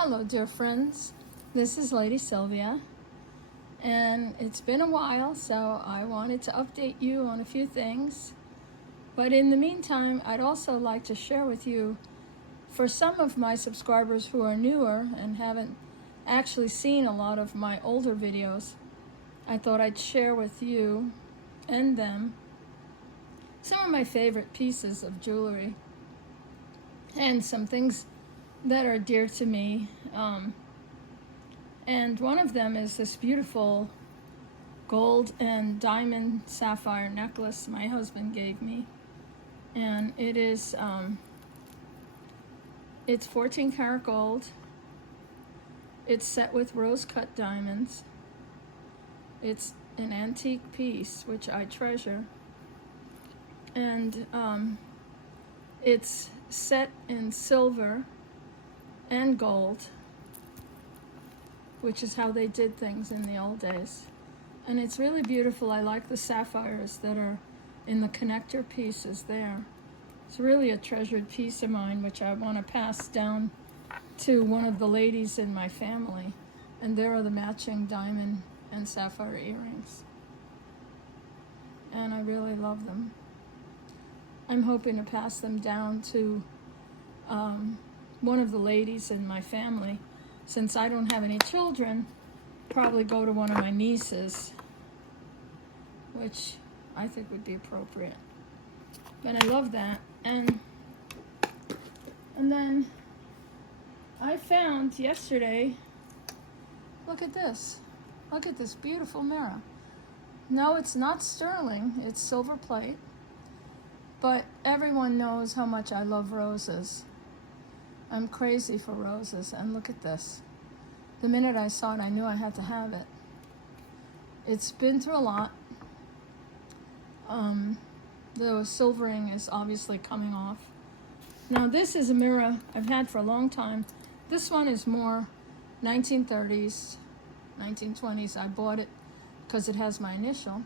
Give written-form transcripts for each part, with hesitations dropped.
Hello, dear friends. This is Lady Sylvia, and it's been a while, so I wanted to update you on a few things. But in the meantime, I'd also like to share with you, for some of my subscribers who are newer and haven't actually seen a lot of my older videos, I thought I'd share with you and them some of my favorite pieces of jewelry and some things that are dear to me. And one of them is this beautiful gold and diamond sapphire necklace my husband gave me. And it is, it's 14 karat gold. It's set with rose cut diamonds. It's an antique piece, which I treasure. And it's set in silver and gold, which is how they did things in the old days. And it's really beautiful. I like the sapphires that are in the connector pieces there. It's really a treasured piece of mine, which I want to pass down to one of the ladies in my family. And there are the matching diamond and sapphire earrings. And I really love them. I'm hoping to pass them down to one of the ladies in my family. Since I don't have any children, probably go to one of my nieces, which I think would be appropriate. But I love that. And then I found yesterday, look at this. Look at this beautiful mirror. No, it's not sterling, it's silver plate. But everyone knows how much I love roses. I'm crazy for roses, and look at this. The minute I saw it, I knew I had to have it. It's been through a lot. The silvering is obviously coming off. Now this is a mirror I've had for a long time. This one is more 1930s, 1920s. I bought it because it has my initial,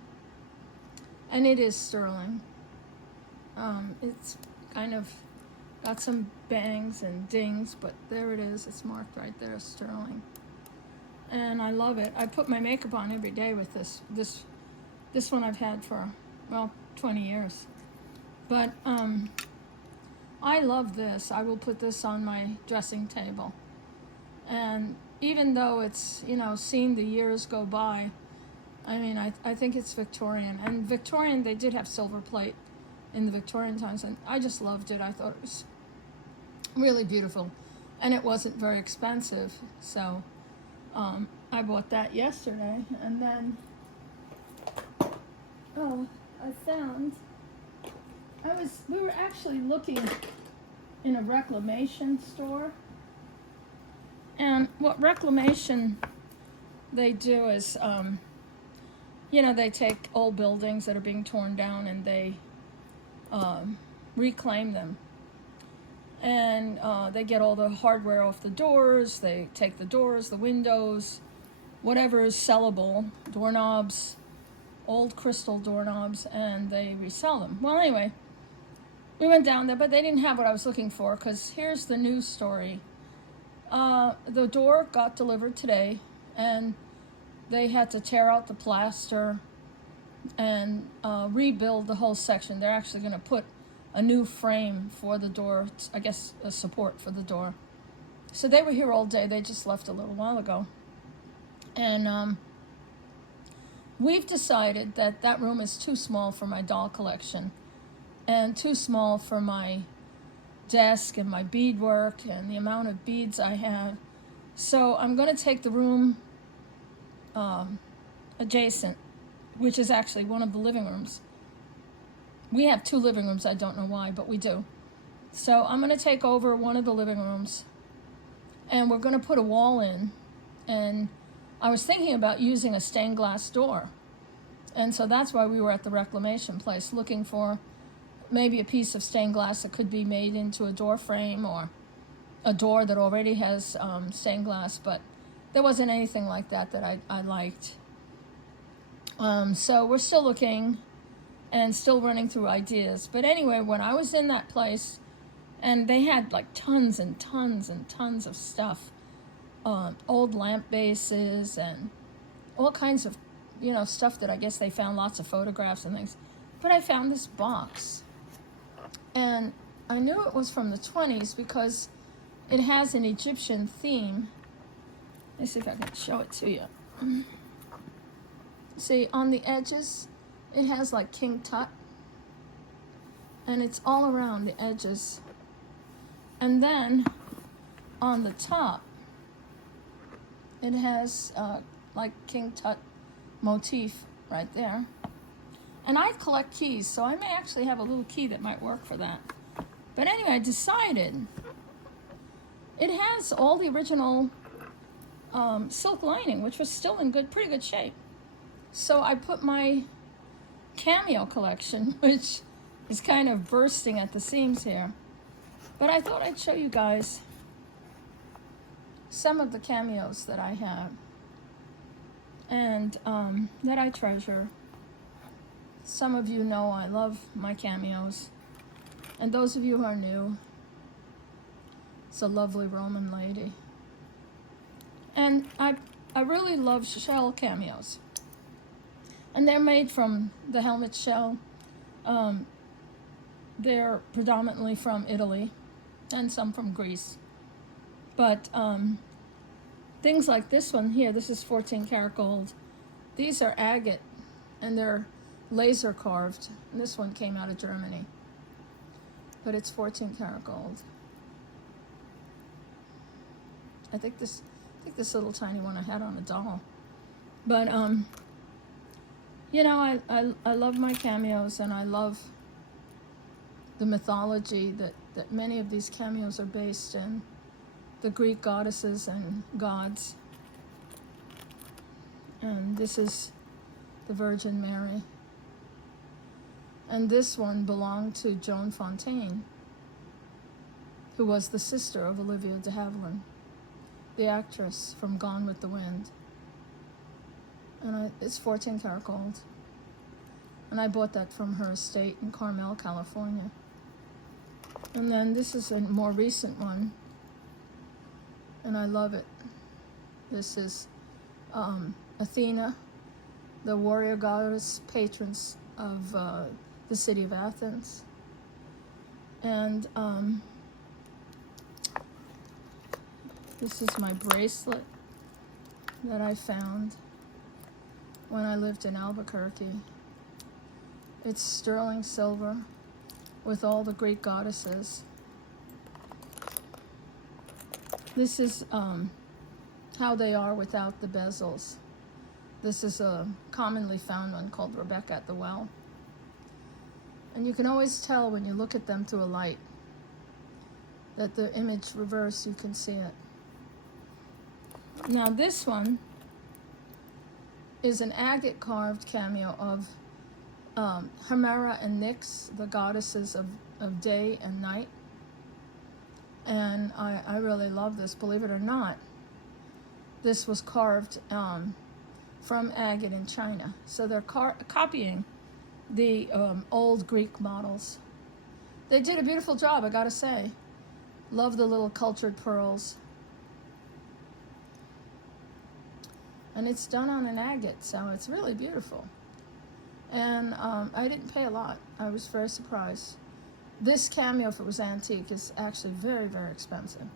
and it is sterling. It's kind of got some bangs and dings, but there it is. It's marked right there, sterling. And I love it. I put my makeup on every day with this. This one I've had for, well, 20 years. But I love this. I will put this on my dressing table. And even though it's, seen the years go by, I mean, I think it's Victorian. And Victorian, they did have silver plate in the Victorian times, and I just loved it. I thought it was really beautiful, and it wasn't very expensive, so I bought that yesterday. And then we were actually looking in a reclamation store, and what reclamation they do is they take old buildings that are being torn down and they reclaim them. And they get all the hardware off the doors. They take the doors, the windows, whatever is sellable, doorknobs, old crystal doorknobs, and they resell them. Well, anyway, we went down there, but they didn't have what I was looking for, because here's the news story. The door got delivered today, and they had to tear out the plaster and rebuild the whole section. They're actually going to put a new frame for the door, I guess a support for the door. So they were here all day. They just left a little while ago. And we've decided that that room is too small for my doll collection and too small for my desk and my beadwork and the amount of beads I have. So I'm going to take the room adjacent, which is actually one of the living rooms. We have two living rooms. I don't know why, but we do. So I'm going to take over one of the living rooms, and we're going to put a wall in. And I was thinking about using a stained glass door. And so that's why we were at the reclamation place, looking for maybe a piece of stained glass that could be made into a door frame, or a door that already has stained glass. But there wasn't anything like that I liked. So we're still looking and still running through ideas. But anyway, when I was in that place, and they had like tons and tons and tons of stuff, old lamp bases and all kinds of, stuff that I guess they found lots of photographs and things. But I found this box. And I knew it was from the 20s because it has an Egyptian theme. Let me see if I can show it to you. See, on the edges, it has like King Tut. And it's all around the edges. And then on the top, it has like King Tut motif right there. And I collect keys, so I may actually have a little key that might work for that. But anyway, I decided it has all the original silk lining, which was still in pretty good shape. So I put my Cameo collection, which is kind of bursting at the seams here. But I thought I'd show you guys some of the cameos that I have and that I treasure. Some of you know I love my cameos. And those of you who are new, it's a lovely Roman lady. And I really love shell cameos. And they're made from the helmet shell. They're predominantly from Italy and some from Greece. But things like this one here, this is 14 karat gold. These are agate and they're laser carved. And this one came out of Germany. But it's 14 karat gold. I think this little tiny one I had on a doll. But I love my cameos, and I love the mythology that many of these cameos are based in, the Greek goddesses and gods. And this is the Virgin Mary. And this one belonged to Joan Fontaine, who was the sister of Olivia de Havilland, the actress from Gone with the Wind. And it's 14 karat gold. And I bought that from her estate in Carmel, California. And then this is a more recent one. And I love it. This is Athena, the warrior goddess, patrons of the city of Athens. And this is my bracelet that I found when I lived in Albuquerque. It's sterling silver with all the Greek goddesses. This is how they are without the bezels. This is a commonly found one called Rebecca at the Well. And you can always tell when you look at them through a light that the image reverse, you can see it. Now this one is an agate carved cameo of Hemera and Nyx, the goddesses of day and night. And I really love this, believe it or not. This was carved from agate in China. So they're copying the old Greek models. They did a beautiful job, I gotta say. Love the little cultured pearls. And it's done on an agate, so it's really beautiful. And I didn't pay a lot. I was very surprised. This cameo, if it was antique, is actually very, very expensive.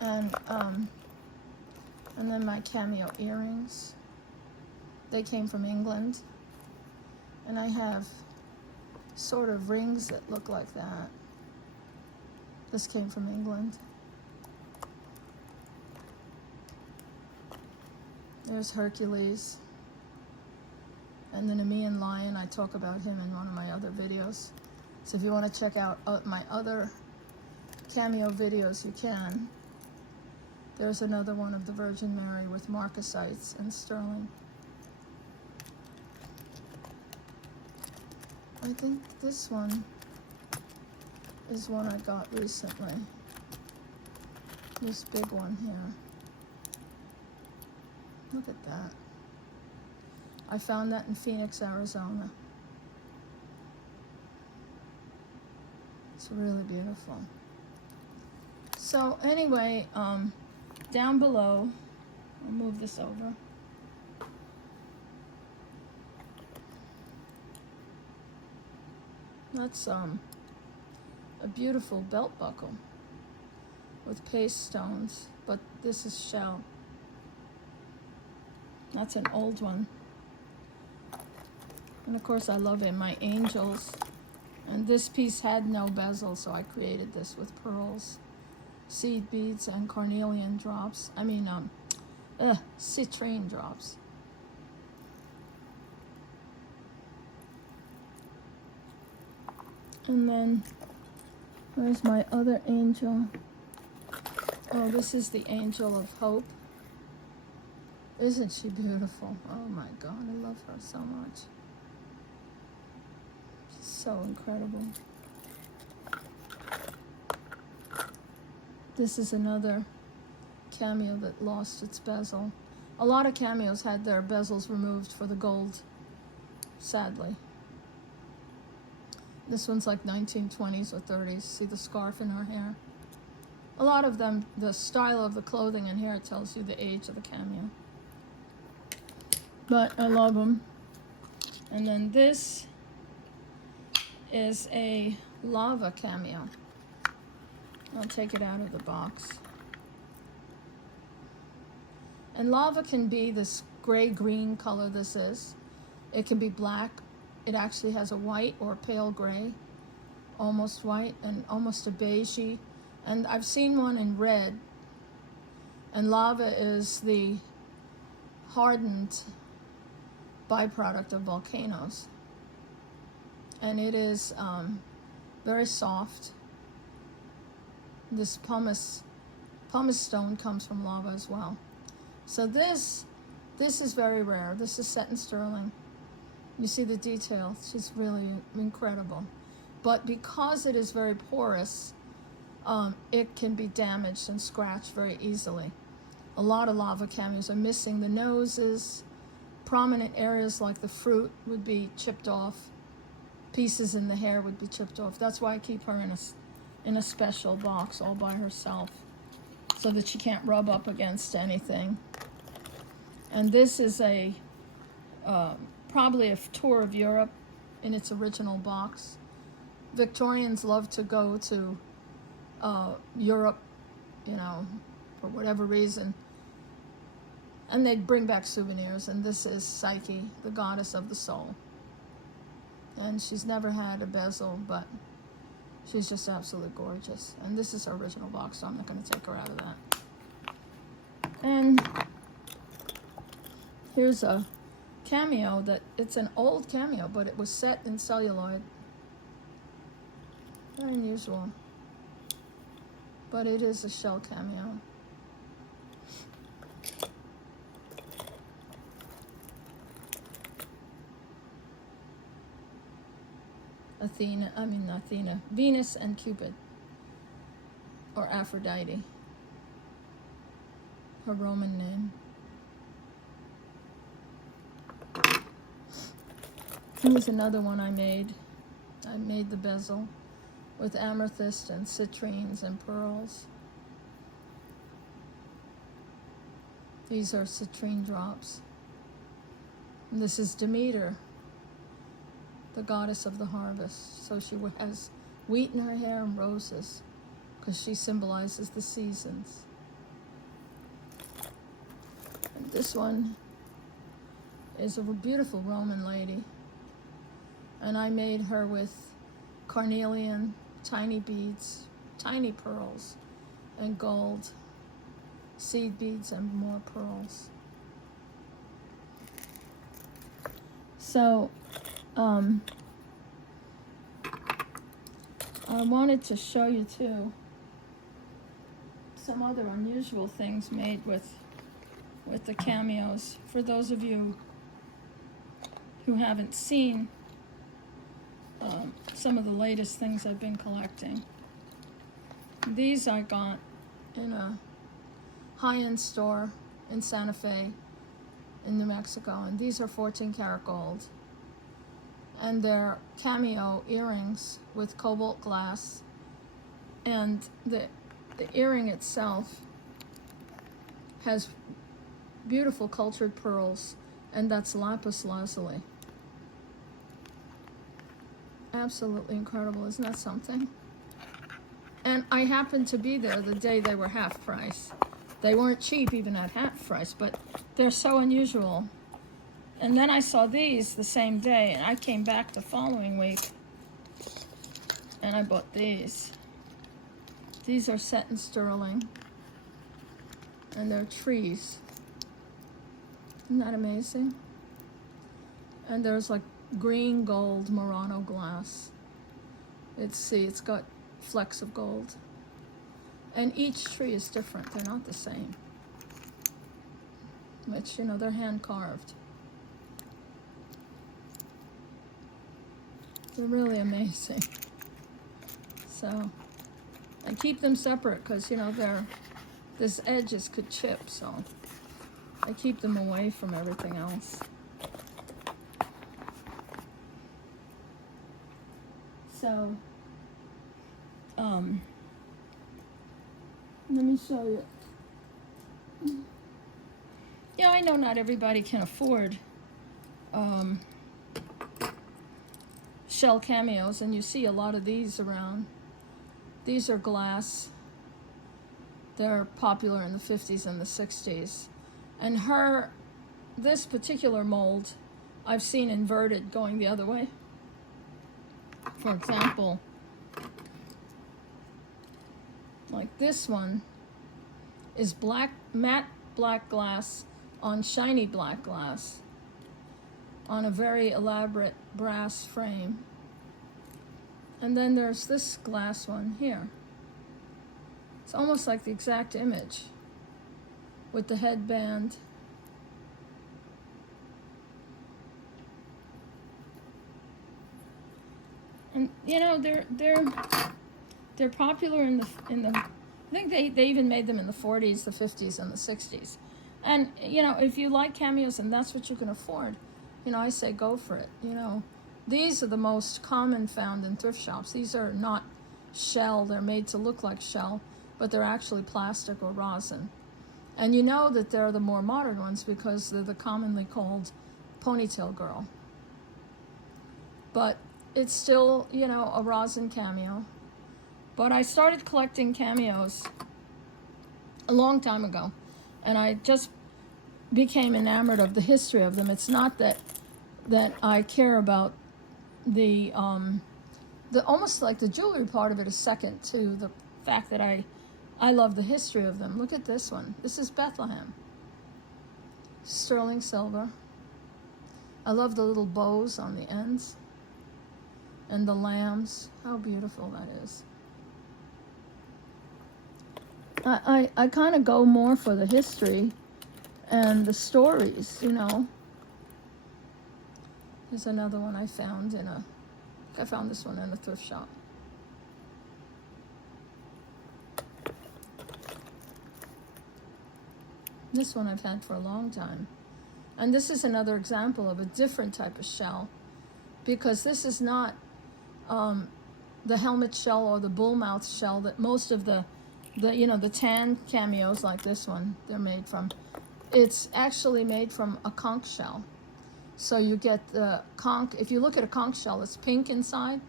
And then my cameo earrings. They came from England. And I have sort of rings that look like that. This came from England. There's Hercules. And the Nemean lion, I talk about him in one of my other videos. So if you want to check out my other cameo videos, you can. There's another one of the Virgin Mary with marcasites and sterling. I think this one is one I got recently. This big one here. Look at that. I found that in Phoenix, Arizona. It's really beautiful. So anyway, down below, I'll move this over. That's a beautiful belt buckle with paste stones, but this is shell. That's an old one. And of course I love it, my angels. And this piece had no bezel, so I created this with pearls, seed beads, and cornelian drops. Citrine drops. And then, where's my other angel? Oh, this is the angel of hope. Isn't she beautiful? Oh my God, I love her so much. She's so incredible. This is another cameo that lost its bezel. A lot of cameos had their bezels removed for the gold, sadly. This one's like 1920s or 30s. See the scarf in her hair? A lot of them, the style of the clothing and hair tells you the age of the cameo. But I love them. And then this is a lava cameo. I'll take it out of the box. And lava can be this gray-green color this is. It can be black. It actually has a white or a pale gray, almost white, and almost a beigey. And I've seen one in red. And lava is the hardened byproduct of volcanoes. And it is very soft. This pumice stone comes from lava as well. So this is very rare. This is set in sterling. You see the detail. She's really incredible. But because it is very porous, it can be damaged and scratched very easily. A lot of lava cameos are missing the noses. Prominent areas like the fruit would be chipped off. Pieces in the hair would be chipped off. That's why I keep her in a special box all by herself, so that she can't rub up against anything. And this is a probably a tour of Europe in its original box. Victorians love to go to Europe, for whatever reason, and they'd bring back souvenirs. And this is Psyche, the goddess of the soul. And she's never had a bezel, but she's just absolutely gorgeous. And this is her original box, so I'm not going to take her out of that. And here's a cameo it's an old cameo, but it was set in celluloid. Very unusual. But it is a shell cameo. Venus and Cupid, or Aphrodite, her Roman name. Here's another one I made. I made the bezel with amethyst and citrines and pearls. These are citrine drops. And this is Demeter, the goddess of the harvest. So she has wheat in her hair and roses, because she symbolizes the seasons. And this one is a beautiful Roman lady. And I made her with carnelian, tiny beads, tiny pearls, and gold, seed beads, and more pearls. So, I wanted to show you too some other unusual things made with the cameos. For those of you who haven't seen some of the latest things I've been collecting. These I got in a high-end store in Santa Fe in New Mexico, and these are 14 karat gold. And they're cameo earrings with cobalt glass, and the earring itself has beautiful cultured pearls, and that's lapis lazuli. Absolutely incredible, isn't that something? And I happened to be there the day they were half price. They weren't cheap even at half price, but they're so unusual. And then I saw these the same day, and I came back the following week, and I bought these. These are set in sterling, and they're trees. Isn't that amazing? And there's like green gold Murano glass. It's got flecks of gold. And each tree is different. They're not the same. Which, you know, they're hand carved. They're really amazing. So, and keep them separate because, you know, this edges could chip, so I keep them away from everything else. So, let me show you. Yeah, I know not everybody can afford shell cameos, and you see a lot of these around. These are glass. They're popular in the 50s and the 60s. And this particular mold, I've seen inverted going the other way. For example, like this one is matte black glass on shiny black glass on a very elaborate brass frame. And then there's this glass one here. It's almost like the exact image with the headband. And you know, they're popular in the I think they even made them in the 40s, the 50s, and the 60s. And you know, if you like cameos and that's what you can afford, you know, I say go for it. You know, these are the most common found in thrift shops. These are not shell. They're made to look like shell, but they're actually plastic or rosin. And you know that they're the more modern ones because they're the commonly called ponytail girl. But it's still, you know, a rosin cameo. But I started collecting cameos a long time ago, and I just became enamored of the history of them. It's not that I care about the almost like the jewelry part of it is second to the fact that I love the history of them. Look at this one. This is Bethlehem. Sterling silver. I love the little bows on the ends. And the lambs. How beautiful that is. I kind of go more for the history and the stories, you know. There's another one I found I found this one in a thrift shop. This one I've had for a long time. And this is another example of a different type of shell, because this is not the helmet shell or the bullmouth shell that most of the you know, the tan cameos like this one, they're made from. It's actually made from a conch shell. So you get the conch, if you look at a conch shell, it's pink inside.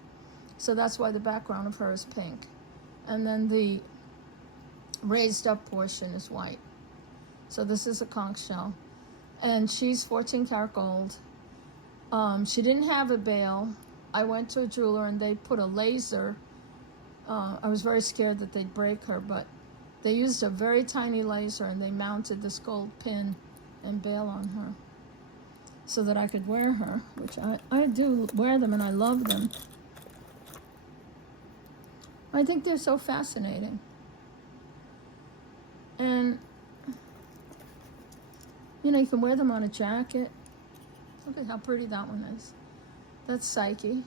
So that's why the background of her is pink. And then the raised up portion is white. So this is a conch shell. And she's 14 karat gold. She didn't have a bail. I went to a jeweler and they put a laser. I was very scared that they'd break her, but they used a very tiny laser and they mounted this gold pin and bail on her so that I could wear her, which I do wear them and I love them. I think they're so fascinating. And, you know, you can wear them on a jacket. Look at how pretty that one is. That's Psyche.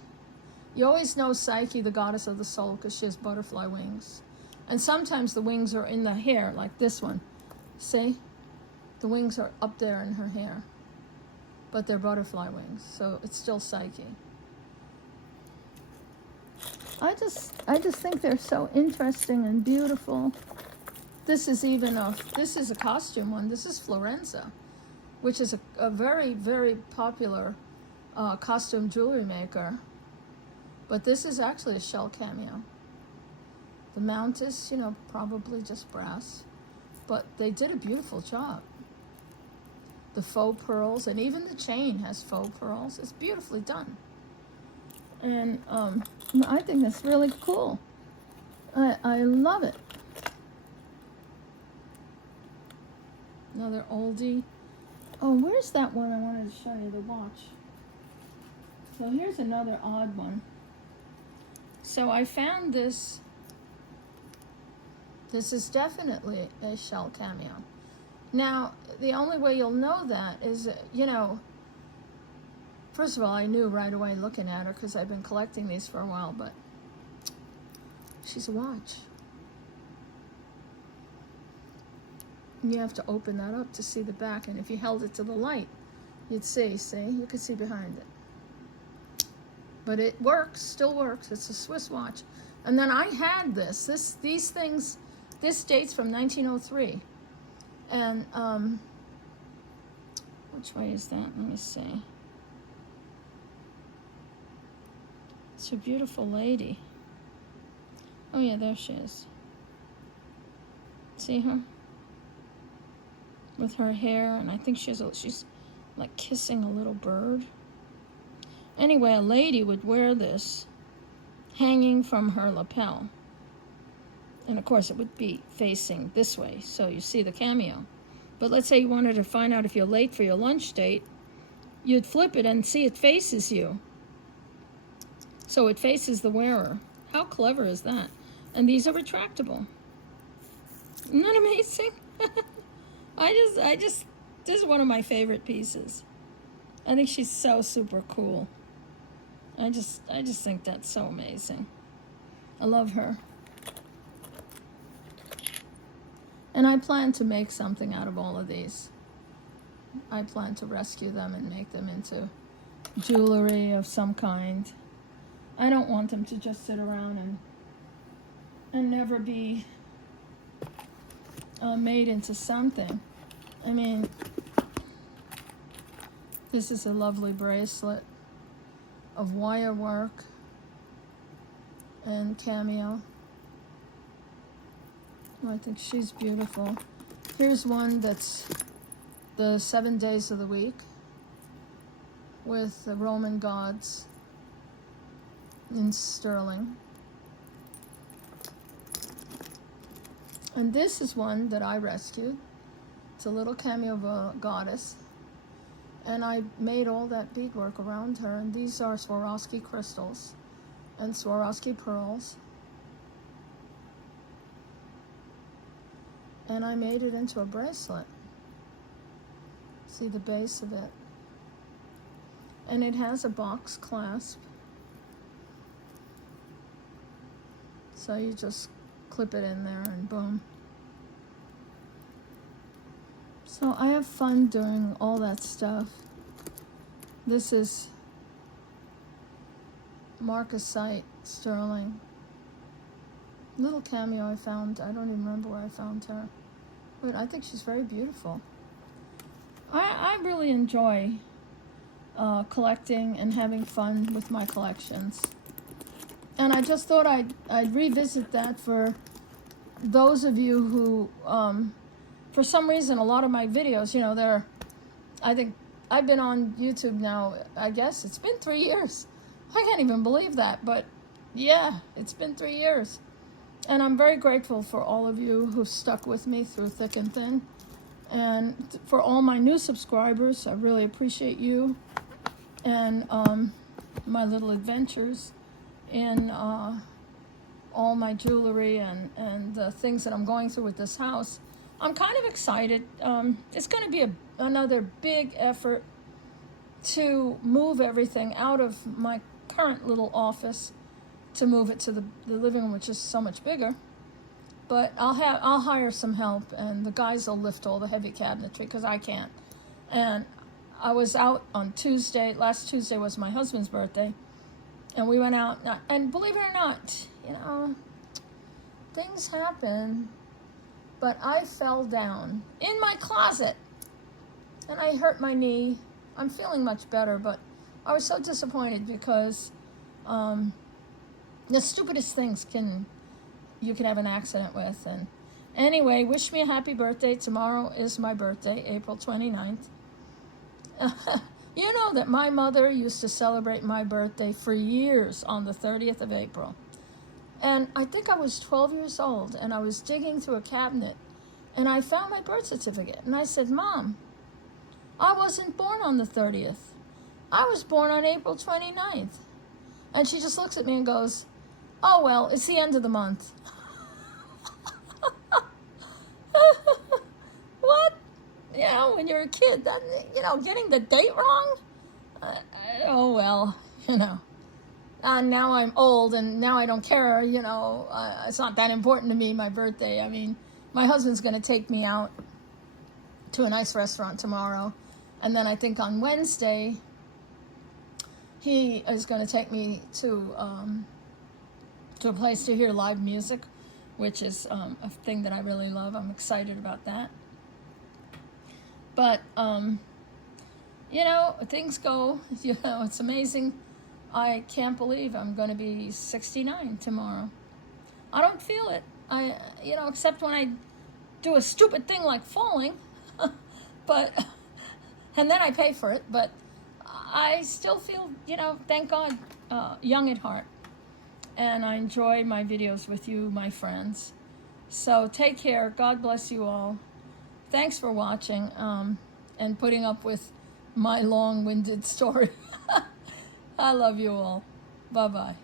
You always know Psyche, the goddess of the soul, because she has butterfly wings. And sometimes the wings are in the hair, like this one. See? The wings are up there in her hair. But they're butterfly wings, so it's still Psyche. I just think they're so interesting and beautiful. This is this is a costume one. This is Florenza, which is a very, very popular costume jewelry maker. But this is actually a shell cameo. The mount is, you know, probably just brass. But they did a beautiful job. The faux pearls, and even the chain has faux pearls. It's beautifully done. And I think that's really cool. I love it. Another oldie. Oh, where's that one I wanted to show you, the watch? So here's another odd one. So I found this. This is definitely a shell cameo. Now, the only way you'll know that is, you know, first of all, I knew right away looking at her because I've been collecting these for a while, but she's a watch. You have to open that up to see the back, and if you held it to the light, you'd see, you could see behind it. But it works, still works. It's a Swiss watch. And then I had these things, this dates from 1903. And, which way is that? Let me see. It's a beautiful lady. Oh yeah, there she is. See her? With her hair, and I think she's like kissing a little bird. Anyway, a lady would wear this hanging from her lapel. And of course it would be facing this way, so you see the cameo. But let's say you wanted to find out if you're late for your lunch date, you'd flip it and see it faces you. So it faces the wearer. How clever is that? And these are retractable. Isn't that amazing? I just, this is one of my favorite pieces. I think she's so super cool. I just think that's so amazing. I love her. And I plan to make something out of all of these. I plan to rescue them and make them into jewelry of some kind. I don't want them to just sit around and never be made into something. I mean, this is a lovely bracelet of wire work and cameo. I think she's beautiful. Here's one that's the 7 days of the week with the Roman gods in sterling. And this is one that I rescued. It's a little cameo of a goddess. And I made all that beadwork around her. And these are Swarovski crystals and Swarovski pearls. And I made it into a bracelet. See the base of it. And it has a box clasp. So you just clip it in there and boom. So I have fun doing all that stuff. This is marcasite sterling. Little cameo I found. I don't even remember where I found her. But I think she's very beautiful. I really enjoy collecting and having fun with my collections. And I just thought I'd revisit that for those of you who, for some reason, a lot of my videos, you know, I think I've been on YouTube now, I guess it's been 3 years. I can't even believe that, but yeah, it's been 3 years. And I'm very grateful for all of you who've stuck with me through thick and thin. And for all my new subscribers, I really appreciate you and my little adventures in all my jewelry and the things that I'm going through with this house. I'm kind of excited. It's going to be another big effort to move everything out of my current little office to move it to the living room, which is so much bigger. But I'll hire some help, and the guys will lift all the heavy cabinetry because I can't. And I was out on Tuesday. Last Tuesday was my husband's birthday, and we went out. And believe it or not, you know, things happen. but I fell down in my closet and I hurt my knee. I'm feeling much better, but I was so disappointed because the stupidest things you can have an accident with. And anyway, wish me a happy birthday. Tomorrow is my birthday, April 29th. You know that my mother used to celebrate my birthday for years on the 30th of April. And I think I was 12 years old, and I was digging through a cabinet, and I found my birth certificate. And I said, Mom, I wasn't born on the 30th. I was born on April 29th. And she just looks at me and goes, oh, well, it's the end of the month. What? You know, when you're a kid, that, you know, getting the date wrong? Oh, well, you know. And now I'm old, and now I don't care, you know. It's not that important to me, my birthday. I mean, my husband's going to take me out to a nice restaurant tomorrow. And then I think on Wednesday, he is going to take me to a place to hear live music, which is a thing that I really love. I'm excited about that. But, you know, things go, you know, it's amazing. I can't believe I'm going to be 69 tomorrow. I don't feel it. You know, except when I do a stupid thing like falling. But, and then I pay for it. But I still feel, you know, thank God, young at heart. And I enjoy my videos with you, my friends. So take care. God bless you all. Thanks for watching and putting up with my long-winded story. I love you all. Bye-bye.